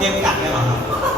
你ที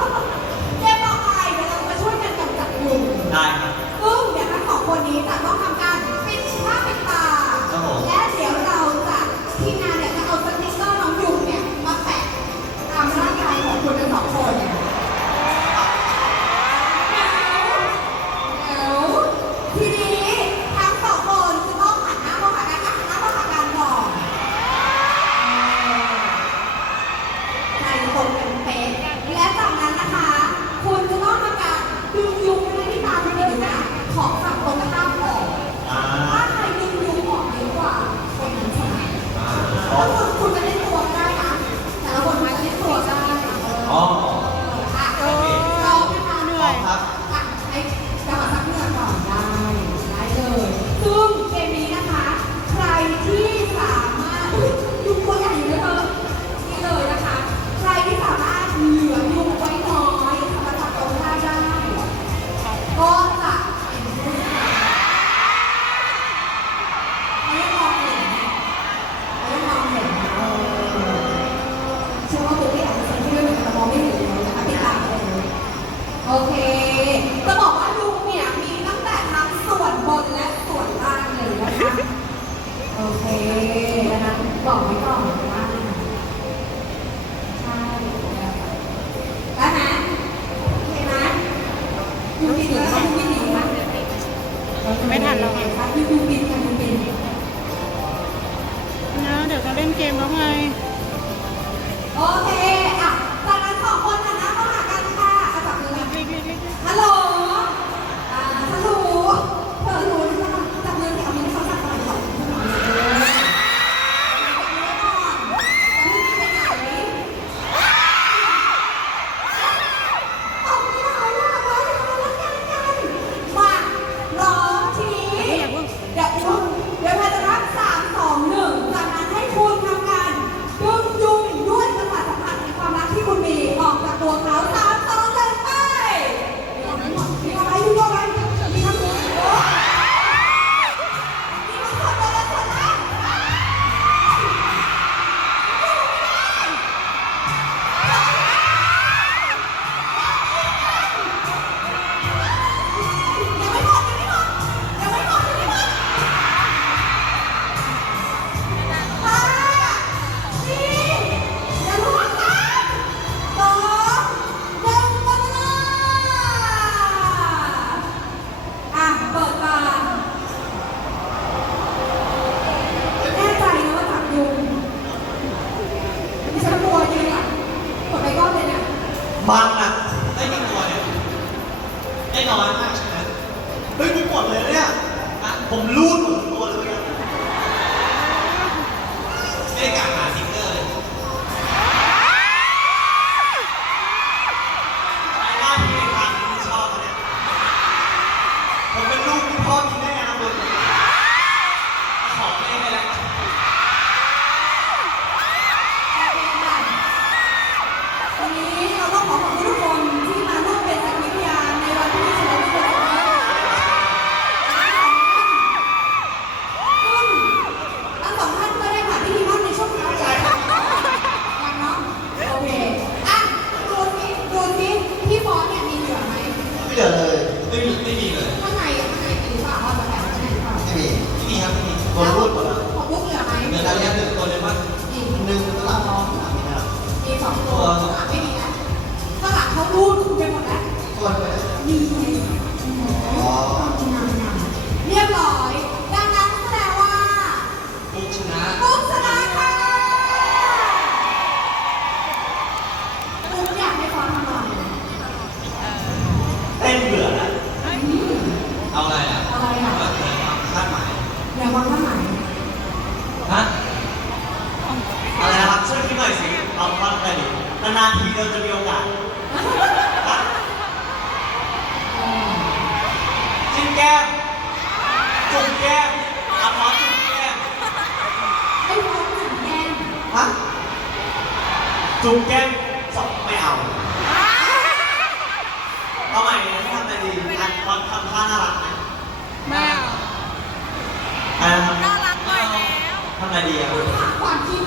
โอเค จะบอกว่าลุงเนี่ยมีตั้งแต่ทั้งส่วนบนและส่วนล่างเลยนะคะ โอเคนะคะบอกไว้ก่อน บางหนัได้กี่ตัวเนี่ยได้น้อยมากใช่ไหมเฮ้ยกูกดเลยเนี่ย ผมรูดหมด แก้มจุ่มแก้มอาหมอจุ่มแก้มไอ้มอจุ่มแก้มฮะจุ่มแก้มสองไม่เอาเอาใหม่ให้ทำอะไรดีอันพอทำท่าน่ารักไหมไม่เอาอ่าน่ารักไปแล้วทำอะไรดีอะความคิด